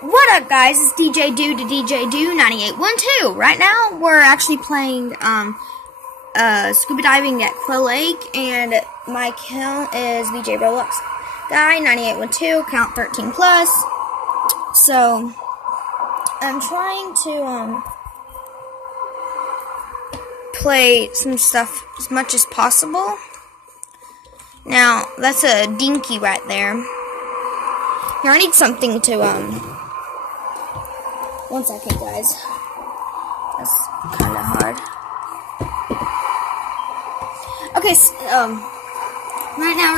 What up, guys? It's DJ Do to DJ Do 9812. Right now, we're actually playing scuba diving at Quill Lake, and my account is BJ Roblox Guy 9812, count 13 plus. So I'm trying to play some stuff as much as possible. Now that's a dinky right there. Here, I need something to, 1 second, guys. That's kind of hard. Okay, so, right now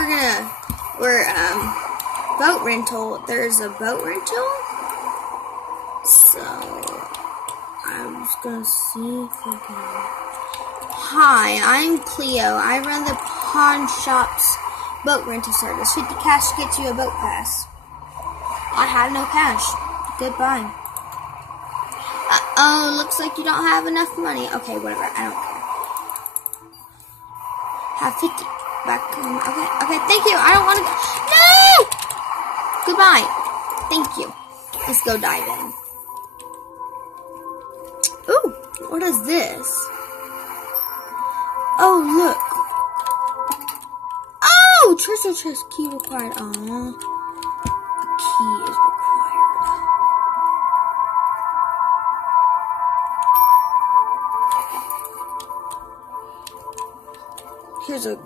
we're boat rental. There's a boat rental. So, I'm just gonna see if I can. Hi, I'm Cleo. I run the pawn shop's boat rental service. 50 cash gets you a boat pass. I have no cash. Goodbye. Uh-oh, looks like you don't have enough money. Okay, whatever. I don't care. Have 50 back. Okay, thank you. I don't want to go. No! Goodbye. Thank you. Let's go dive in. Ooh, what is this? Oh, look. Oh, treasure chest key required. Aww. Key is required. Here's a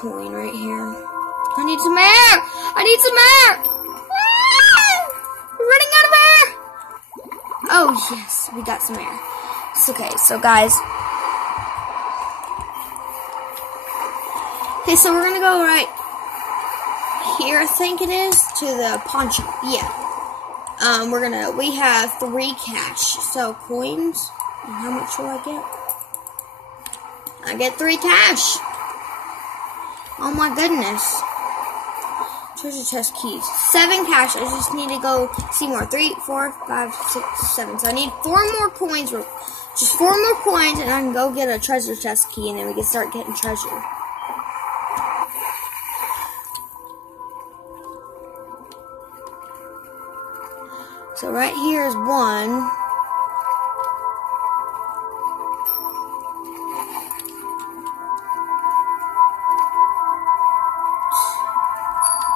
coin right here. I need some air! I need some air! Ah! We're running out of air! Oh, yes, we got some air. It's okay, so guys. Okay, so we're gonna go right here, I think it is, to the pawn shop. Yeah. We have 3 cash. So coins. And how much will I get? I get 3 cash. Oh my goodness. Treasure chest keys. 7 cash. I just need to go see more. 3, 4, 5, 6, 7. So I need 4 more coins. Just 4 more coins, and I can go get a treasure chest key, and then we can start getting treasure. So right here is 1.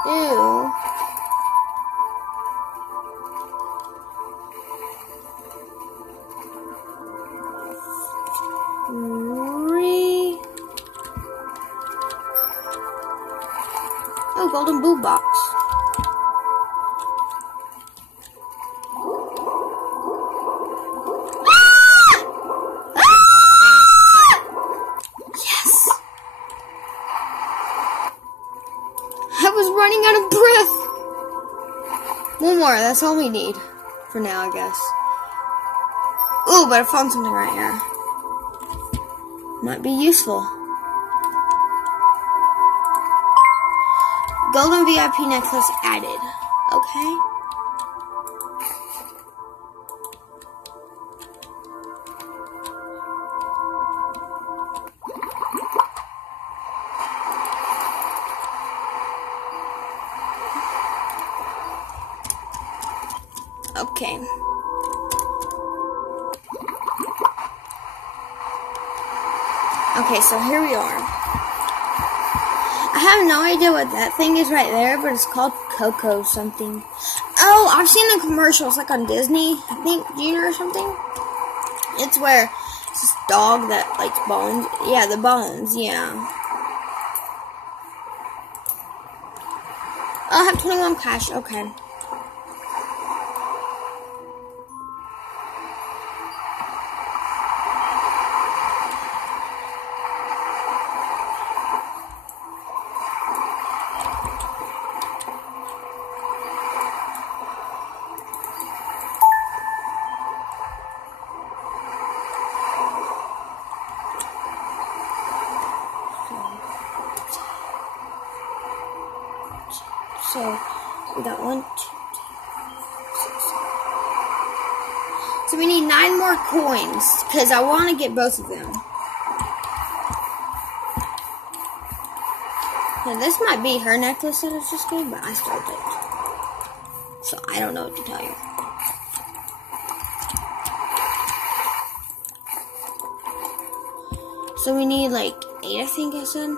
Two. 3. Oh, golden boo box. I was running out of breath. 1 more, that's all we need. For now, I guess. Ooh, but I found something right here. Might be useful. Golden VIP necklace added. Okay. Okay. Okay, so here we are. I have no idea what that thing is right there, but it's called Coco something. Oh, I've seen the commercial. It's like on Disney, I think, Junior or something. It's where it's this dog that likes bones. Yeah, the bones, yeah. I'll have 21 cash, okay. So, we got 1, 2, 3, 4, 5, 6. So we need 9 more coins, because I want to get both of them. Now this might be her necklace that I just gave, but I still don't. So I don't know what to tell you. So we need like 8, I think I said.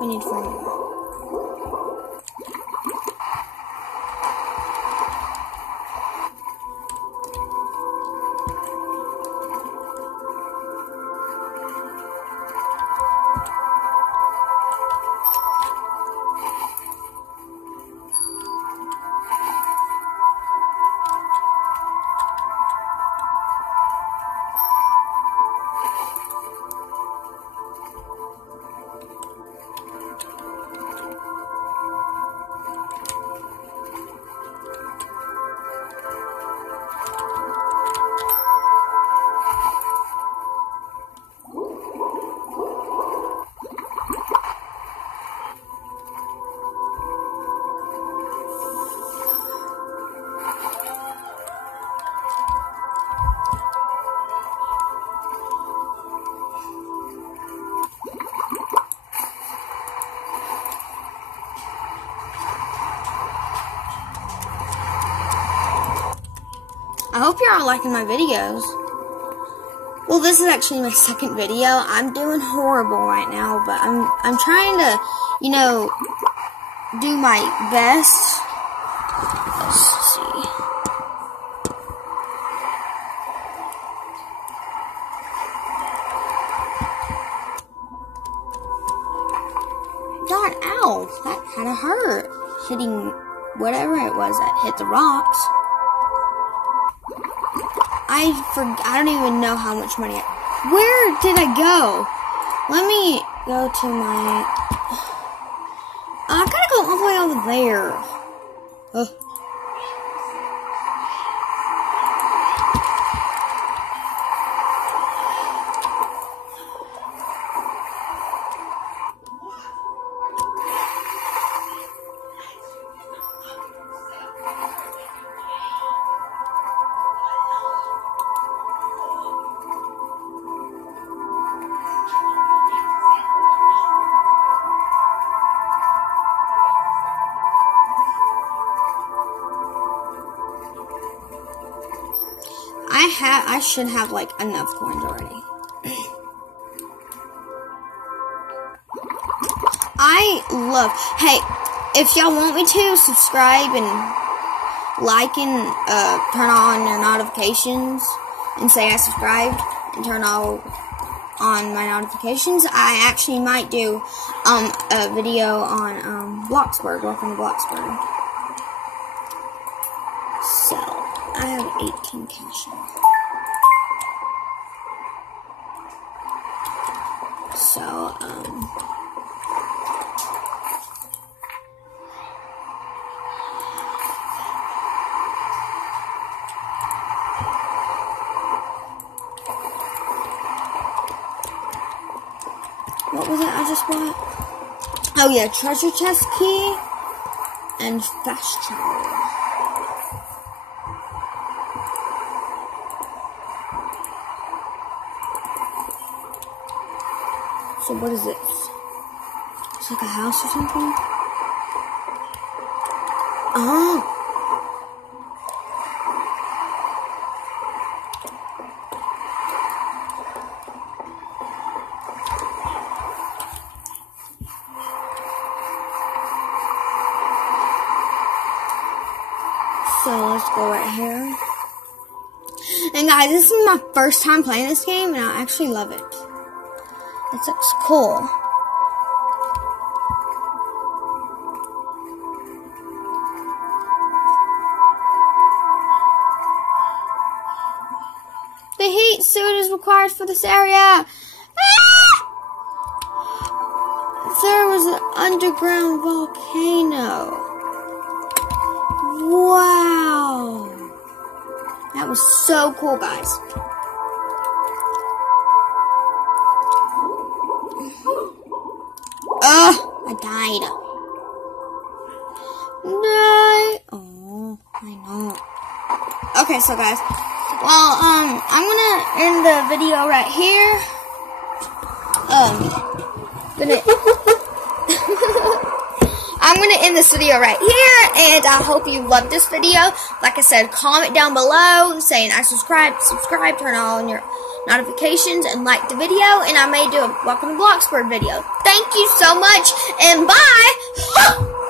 We need 4 more. I hope you're all liking my videos. Well, this is actually my second video. I'm doing horrible right now, but I'm trying to, you know, do my best. Let's see. God, ow, that kind of hurt. Hitting whatever it was that hit the rocks. I don't even know how much money where did I go? Let me go to my... I gotta go all the way over there. Ugh. I should have like enough coins already. Hey, if y'all want me to, subscribe and like and turn on your notifications and say I subscribed and turn on my notifications. I actually might do a video on Bloxburg, welcome to Bloxburg. So I have 18 cash now. So, what was it I just bought? Oh yeah, treasure chest key and fast travel. So what is this? It's like a house or something? Oh! So let's go right here. And guys, this is my first time playing this game and I actually love it. It looks cool. The heat suit is required for this area. Ah! There was an underground volcano. Wow. That was so cool, guys. I died. No. Oh, I know. Okay, so guys, well, I'm gonna end the video right here. I'm gonna end this video right here, and I hope you loved this video. Like I said, comment down below saying I subscribe, turn on your notifications, and like the video, and I may do a Welcome to Bloxburg video. Thank you so much, and bye!